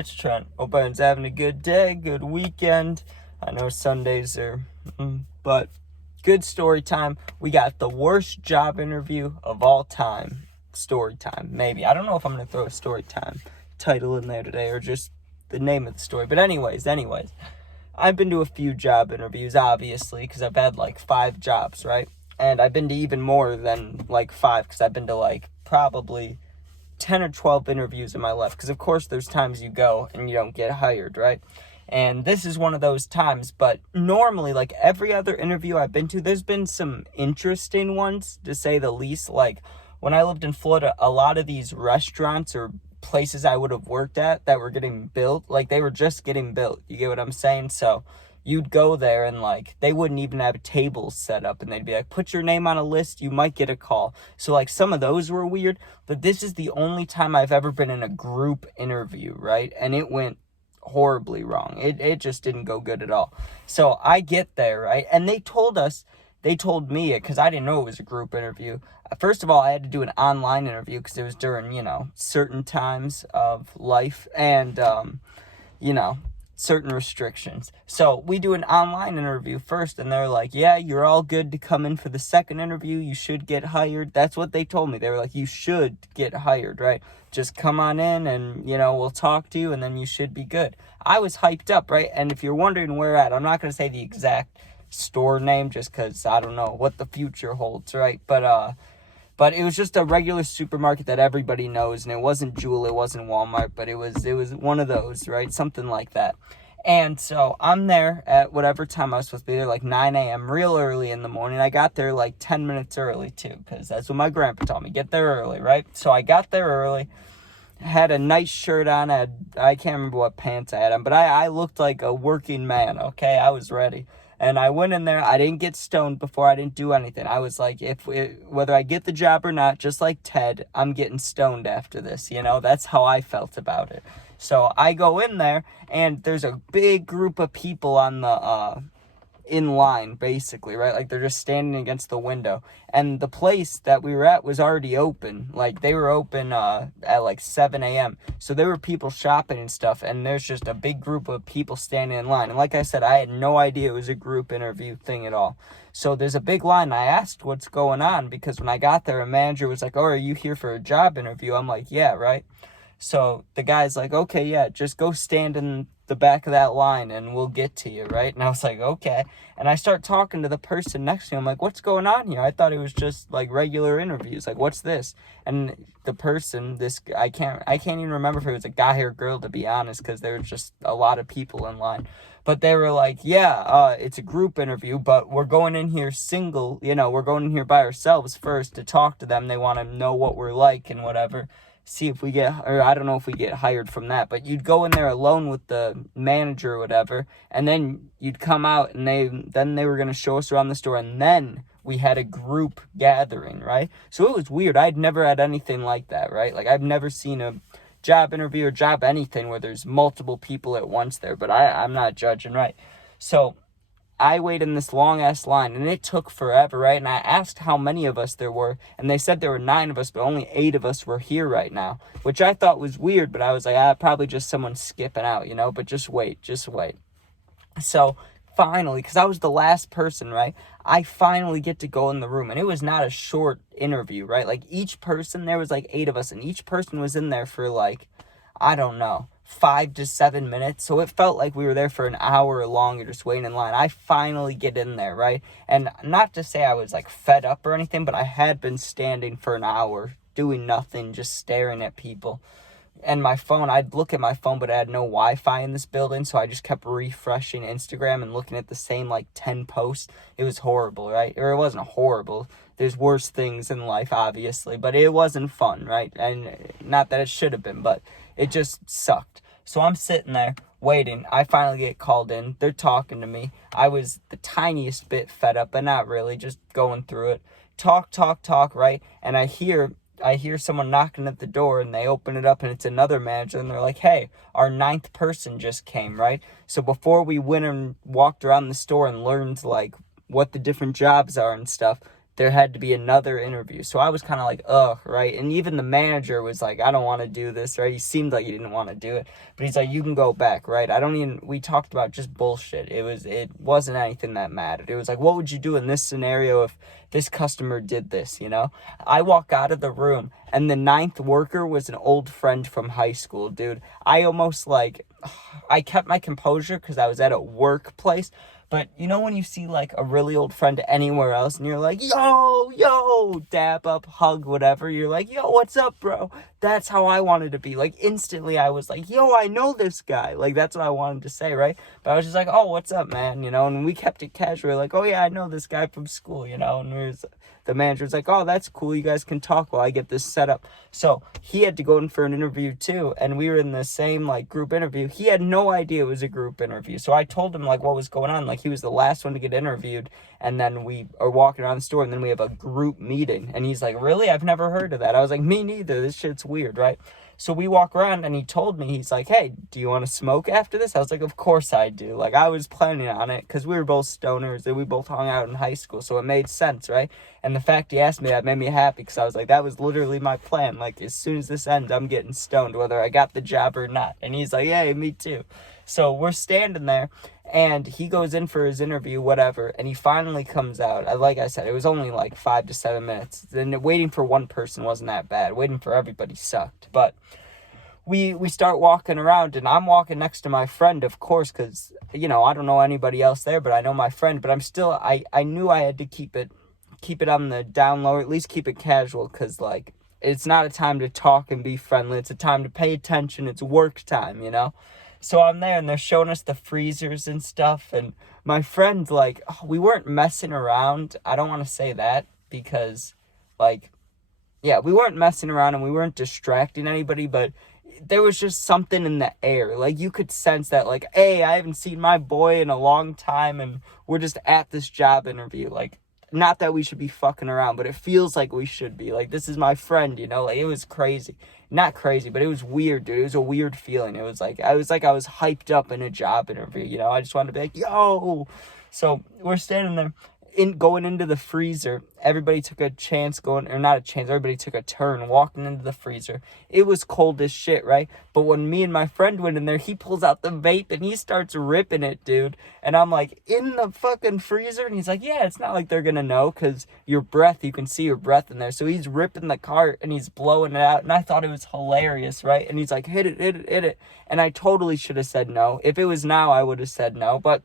it's Trent. Hope everyone's having a good day, good weekend. I know Sundays are, but good story time. We got the worst job interview of all time. Story time, maybe. I don't know if I'm going to throw a story time title in there today or just the name of the story. But anyways, I've been to a few job interviews, obviously, because I've had like 5 jobs, right? And I've been to even more than like 5 because I've been to like probably 10 or 12 interviews in my life, because of course there's times you go and you don't get hired, right? And this is one of those times. But normally, like every other interview I've been to, there's been some interesting ones, to say the least. Like when I lived in Florida, a lot of these restaurants or places I would have worked at that were getting built, like they were just getting built, you get what I'm saying? So you'd go there and like they wouldn't even have tables set up, and they'd be like, put your name on a list, you might get a call. So like some of those were weird, but this is the only time I've ever been in a group interview, right? And it went horribly wrong. It just didn't go good at all. So I get there, right? And they told me it because I didn't know it was a group interview. First of all, I had to do an online interview because it was during, certain times of life and, certain restrictions. So we do an online interview first, and they're like, yeah, you're all good to come in for the second interview. You should get hired. That's what they told me. They were like, you should get hired, right? Just come on in and, we'll talk to you, and then you should be good. I was hyped up, right? And if you're wondering where at, I'm not going to say the exact store name just because I don't know what the future holds, right? But it was just a regular supermarket that everybody knows, and it wasn't Jewel, it wasn't Walmart, but it was one of those, right? Something like that. And so I'm there at whatever time I was supposed to be there, like 9 a.m., real early in the morning. I got there like 10 minutes early, too, because that's what my grandpa told me, get there early, right? So I got there early, had a nice shirt on, I can't remember what pants I had on, but I looked like a working man, okay? I was ready. And I went in there. I didn't get stoned before. I didn't do anything. I was like, whether I get the job or not, just like Ted, I'm getting stoned after this. That's how I felt about it. So I go in there, and there's a big group of people on the in line, basically, right? Like they're just standing against the window, and the place that we were at was already open. Like they were open at like 7 a.m. So there were people shopping and stuff, and there's just a big group of people standing in line. And like I said, I had no idea it was a group interview thing at all. So there's a big line. I asked what's going on, because when I got there, a manager was like, oh, are you here for a job interview? I'm like, yeah, right? So the guy's like, okay, yeah, just go stand in the back of that line and we'll get to you, right? And I was like, okay. And I start talking to the person next to me. I'm like, what's going on here? I thought it was just like regular interviews. Like, what's this? And the person, I can't even remember if it was a guy or girl, to be honest, because there was just a lot of people in line. But they were like, yeah, it's a group interview, but we're going in here single, we're going in here by ourselves first to talk to them. They want to know what we're like and whatever. See if we get, or I don't know if we get hired from that, but you'd go in there alone with the manager or whatever, and then you'd come out, and they were going to show us around the store, and then we had a group gathering, right? So it was weird. I'd never had anything like that, right? Like I've never seen a job interview or job anything where there's multiple people at once there, but I'm not judging, right? So I waited in this long-ass line, and it took forever, right? And I asked how many of us there were, and they said there were 9 of us, but only 8 of us were here right now, which I thought was weird, but I was like, probably just someone skipping out, but just wait. So finally, because I was the last person, right, I finally get to go in the room, and it was not a short interview, right? Like each person, there was like 8 of us, and each person was in there for like, I don't know, 5 to 7 minutes. So it felt like we were there for an hour or longer just waiting in line. I finally get in there, right? And not to say I was like fed up or anything, but I had been standing for an hour doing nothing, just staring at people. And my phone, I'd look at my phone, but I had no Wi-Fi in this building, so I just kept refreshing Instagram and looking at the same like 10 posts. It was horrible, right? Or it wasn't horrible. There's worse things in life, obviously, but it wasn't fun, right? And not that it should have been, but it just sucked. So I'm sitting there waiting. I finally get called in. They're talking to me. I was the tiniest bit fed up, but not really, just going through it. Talk, right? And I hear someone knocking at the door, and they open it up, and it's another manager, and they're like, hey, our 9th person just came, right? So before we went and walked around the store and learned like what the different jobs are and stuff, there had to be another interview. So I was kind of like, ugh, right? And even the manager was like, I don't want to do this, right? He seemed like he didn't want to do it, but he's like, you can go back, right? We talked about just bullshit. It wasn't anything that mattered. It was like, what would you do in this scenario if this customer did this, you know? I walk out of the room, and the ninth worker was an old friend from high school, dude. I almost I kept my composure because I was at a workplace. But you know when you see like a really old friend anywhere else and you're like, yo, dab up, hug, whatever. You're like, yo, what's up, bro? That's how I wanted to be. Like instantly I was like, yo, I know this guy. Like that's what I wanted to say, right? But I was just like, oh, what's up, man? You know, and we kept it casual. Like, oh yeah, I know this guy from school, you know, and the manager's like, oh, that's cool. You guys can talk while I get this set up. So he had to go in for an interview too. And we were in the same like group interview. He had no idea it was a group interview. So I told him like what was going on. Like he was the last one to get interviewed. And then we are walking around the store and then we have a group meeting. And he's like, really? I've never heard of that. I was like, me neither. This shit's weird, right? So we walk around and he told me, he's like, hey, do you want to smoke after this? I was like, of course I do. Like I was planning on it because we were both stoners and we both hung out in high school. So it made sense, right? And the fact he asked me that made me happy because I was like, that was literally my plan. Like as soon as this ends, I'm getting stoned, whether I got the job or not. And he's like, hey, me too. So we're standing there and he goes in for his interview, whatever. And he finally comes out. Like I said, it was only like 5 to 7 minutes. And waiting for one person wasn't that bad. Waiting for everybody sucked. But we start walking around and I'm walking next to my friend, of course, because, you know, I don't know anybody else there, but I know my friend. But I'm still, I knew I had to keep it on the down low, or at least keep it casual, because, like, it's not a time to talk and be friendly. It's a time to pay attention. It's work time, you know? So I'm there and they're showing us the freezers and stuff. And my friend's like, oh, we weren't messing around. I don't want to say that because, like, yeah, we weren't messing around and we weren't distracting anybody, but there was just something in the air. Like, you could sense that, like, hey, I haven't seen my boy in a long time and we're just at this job interview. Like, not that we should be fucking around, but it feels like we should be. Like, this is my friend, you know? Like, it was crazy. Not crazy, but it was weird, dude. It was a weird feeling. It was like I was hyped up in a job interview, you know? I just wanted to be like, yo! So, we're standing there. Going into the freezer, everybody took a chance everybody took a turn walking into the freezer. It was cold as shit, right? But when me and my friend went in there, he pulls out the vape and he starts ripping it, dude. And I'm like, in the fucking freezer? And he's like, yeah, it's not like they're gonna know, because you can see your breath in there. So he's ripping the cart and he's blowing it out, and I thought it was hilarious, right? And he's like, hit it. And I totally should have said no. If it was now, I would have said no, but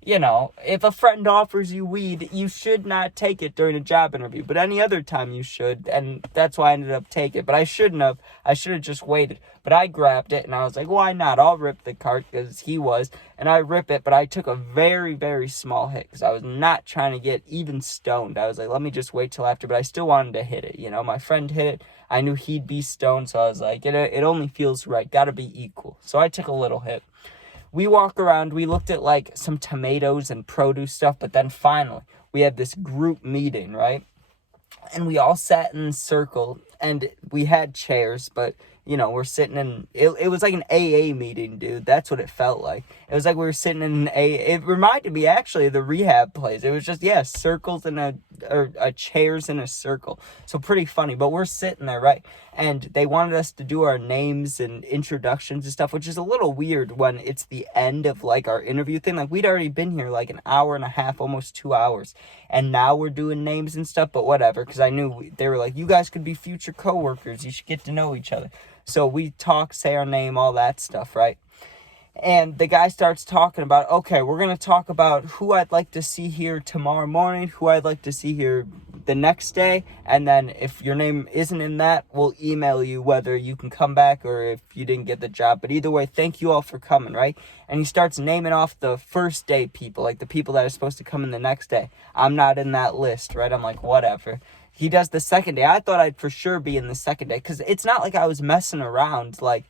you know, if a friend offers you weed, you should not take it during a job interview. But any other time you should, and that's why I ended up taking it. But I shouldn't have. I should have just waited. But I grabbed it, and I was like, why not? I'll rip the cart, because he was. And I rip it, but I took a very, very small hit, because I was not trying to get even stoned. I was like, let me just wait till after. But I still wanted to hit it, you know. My friend hit it. I knew he'd be stoned, so I was like, it only feels right. Gotta be equal. So I took a little hit. We walk around, we looked at, like, some tomatoes and produce stuff, but then finally, we had this group meeting, right? And we all sat in a circle, and we had chairs, but, you know, we're sitting in, it was like an AA meeting, dude. That's what it felt like. It was like we were sitting in an AA, it reminded me, actually, of the rehab place. It was just, yeah, circles and chairs in a circle. So pretty funny, but we're sitting there, right? And they wanted us to do our names and introductions and stuff, which is a little weird when it's the end of, like, our interview thing. Like, we'd already been here, like, an hour and a half, almost 2 hours. And now we're doing names and stuff, but whatever, because I knew they were like, you guys could be future coworkers. You should get to know each other. So we talk, say our name, all that stuff, right? And the guy starts talking about, okay, we're going to talk about who I'd like to see here tomorrow morning, who I'd like to see here the next day. And then if your name isn't in that, we'll email you whether you can come back or if you didn't get the job. But either way, thank you all for coming, right? And he starts naming off the first day people, like the people that are supposed to come in the next day. I'm not in that list, right? I'm like, whatever. He does the second day. I thought I'd for sure be in the second day, because it's not like I was messing around. Like,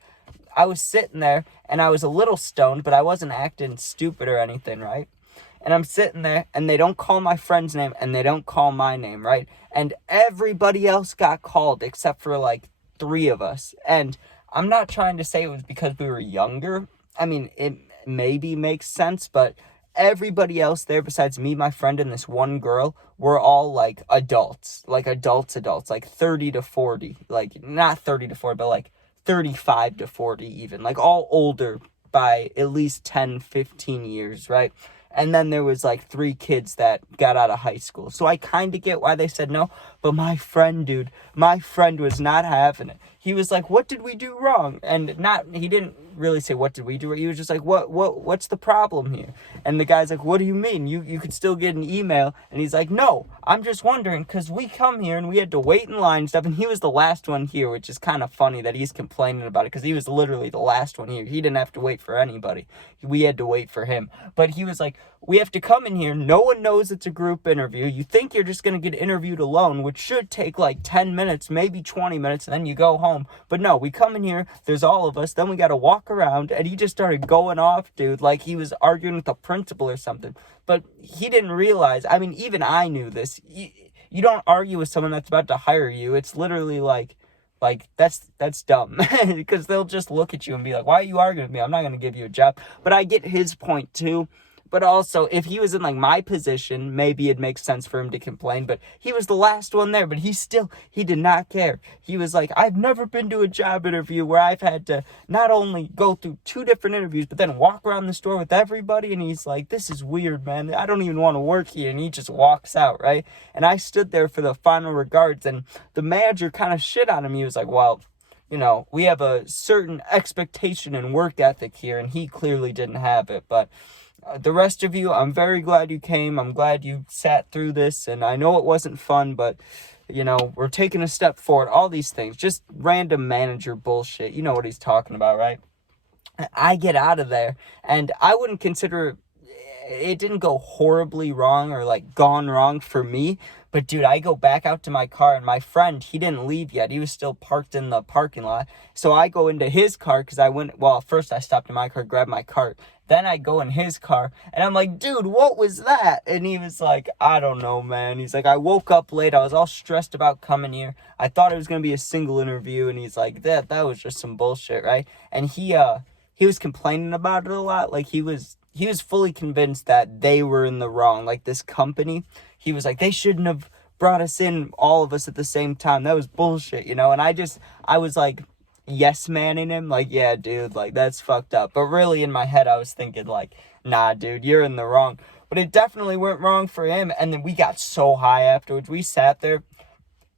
I was sitting there and I was a little stoned, but I wasn't acting stupid or anything, right? And I'm sitting there and they don't call my friend's name and they don't call my name, right? And everybody else got called except for like 3 of us. And I'm not trying to say it was because we were younger. I mean, it maybe makes sense, but everybody else there besides me, my friend, and this one girl were all like adults, like adults, like 30 to 40, like not 30 to 40, but like 35 to 40 even, like all older by at least 10, 15 years, right? And then there was like 3 kids that got out of high school. So I kind of get why they said no. But my friend, dude, my friend was not having it. He was like, what did we do wrong? And he didn't really say, what did we do? He was just like, what's the problem here? And the guy's like, what do you mean? You could still get an email. And he's like, no, I'm just wondering, because we come here and we had to wait in line and stuff. And he was the last one here, which is kind of funny that he's complaining about it, because he was literally the last one here. He didn't have to wait for anybody. We had to wait for him. But he was like, we have to come in here. No one knows it's a group interview. You think you're just going to get interviewed alone, which should take like 10 minutes, maybe 20 minutes, and then you go home. But no, we come in here, there's all of us, then we got to walk around, and he just started going off, dude, like he was arguing with the principal or something. But he didn't realize, I mean, even I knew this. You don't argue with someone that's about to hire you. It's literally like that's dumb, because they'll just look at you and be like, why are you arguing with me? I'm not going to give you a job. But I get his point too. But also, if he was in like my position, maybe it makes sense for him to complain. But he was the last one there, but he did not care. He was like, I've never been to a job interview where I've had to not only go through 2 different interviews, but then walk around the store with everybody. And he's like, this is weird, man. I don't even want to work here. And he just walks out, right? And I stood there for the final regards, and the manager kind of shit on him. He was like, well, you know, we have a certain expectation and work ethic here, and he clearly didn't have it. But the rest of you, I'm very glad you came. I'm glad you sat through this, and I know it wasn't fun, but, you know, we're taking a step forward. All these things, just random manager bullshit. You know what he's talking about, right? I get out of there, and I wouldn't consider it didn't go horribly wrong or like gone wrong for me. But dude, I go back out to my car, and my friend, he didn't leave yet. He was still parked in the parking lot. So I go into his car, because first I stopped in my car, grabbed my cart. Then I go in his car, and I'm like, dude, what was that? And he was like, I don't know, man. He's like, I woke up late. I was all stressed about coming here. I thought it was going to be a single interview. And he's like, that was just some bullshit, right? And he was complaining about it a lot. Like, he was fully convinced that they were in the wrong. Like, this company, he was like, they shouldn't have brought us in, all of us at the same time. That was bullshit, you know? And I was like, yes manning him, like, yeah, dude, like, that's fucked up. But really in my head I was thinking like, nah, dude, you're in the wrong. But it definitely went wrong for him. And then we got so high afterwards. We sat there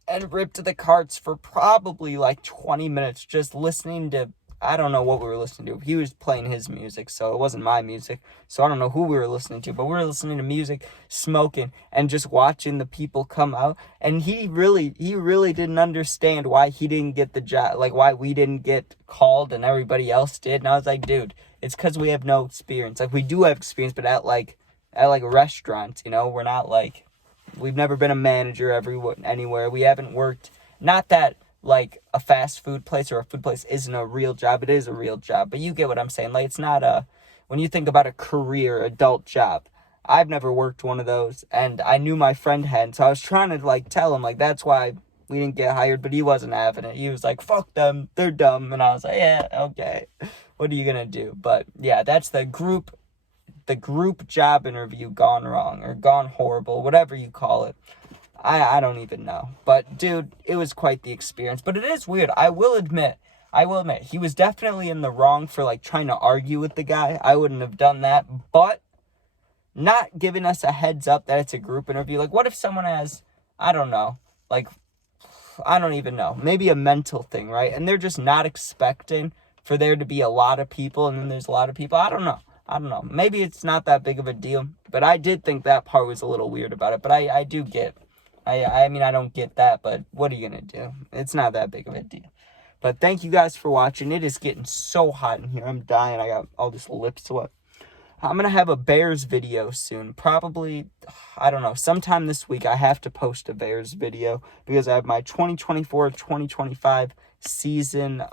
and ripped the carts for probably like 20 minutes just listening to, I don't know what we were listening to. He was playing his music, so it wasn't my music. So I don't know who we were listening to, but we were listening to music, smoking, and just watching the people come out. And he really didn't understand why he didn't get the job, like why we didn't get called and everybody else did. And I was like, dude, it's because we have no experience. Like, we do have experience, but at restaurants, you know, we're not like, we've never been a manager anywhere. We haven't worked, not that like a fast food place or a food place isn't a real job. It is a real job, but you get what I'm saying. Like, it's not when you think about a career adult job, I've never worked one of those, and I knew my friend had, so I was trying to like tell him like that's why we didn't get hired, but he wasn't having it. He was like, fuck them, they're dumb. And I was like, yeah, okay, what are you gonna do? But yeah, that's the group job interview gone wrong or gone horrible, whatever you call it. I don't even know. But, dude, it was quite the experience. But it is weird. I will admit, he was definitely in the wrong for, like, trying to argue with the guy. I wouldn't have done that. But not giving us a heads up that it's a group interview. Like, what if someone has, I don't know, like, I don't even know, maybe a mental thing, right? And they're just not expecting for there to be a lot of people, and then there's a lot of people. I don't know. Maybe it's not that big of a deal. But I did think that part was a little weird about it. But I do get I mean, I don't get that, but what are you going to do? It's not that big of a deal. But thank you guys for watching. It is getting so hot in here. I'm dying. I got all this lip sweat. I'm going to have a Bears video soon. Probably, I don't know, sometime this week I have to post a Bears video because I have my 2024-2025 season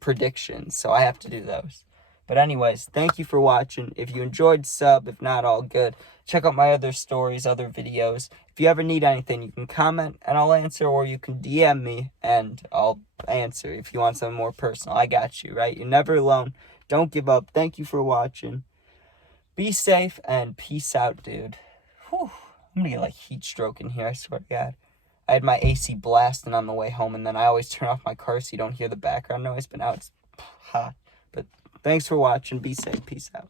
predictions. So I have to do those. But anyways, thank you for watching. If you enjoyed, sub. If not, all good. Check out my other stories, other videos. If you ever need anything, you can comment and I'll answer, or you can DM me and I'll answer if you want something more personal. I got you, right? You're never alone. Don't give up. Thank you for watching. Be safe and peace out, dude. Whew. I'm gonna get like heat stroke in here, I swear to God. I had my AC blasting on the way home, and then I always turn off my car so you don't hear the background noise, but now it's hot. But thanks for watching. Be safe. Peace out.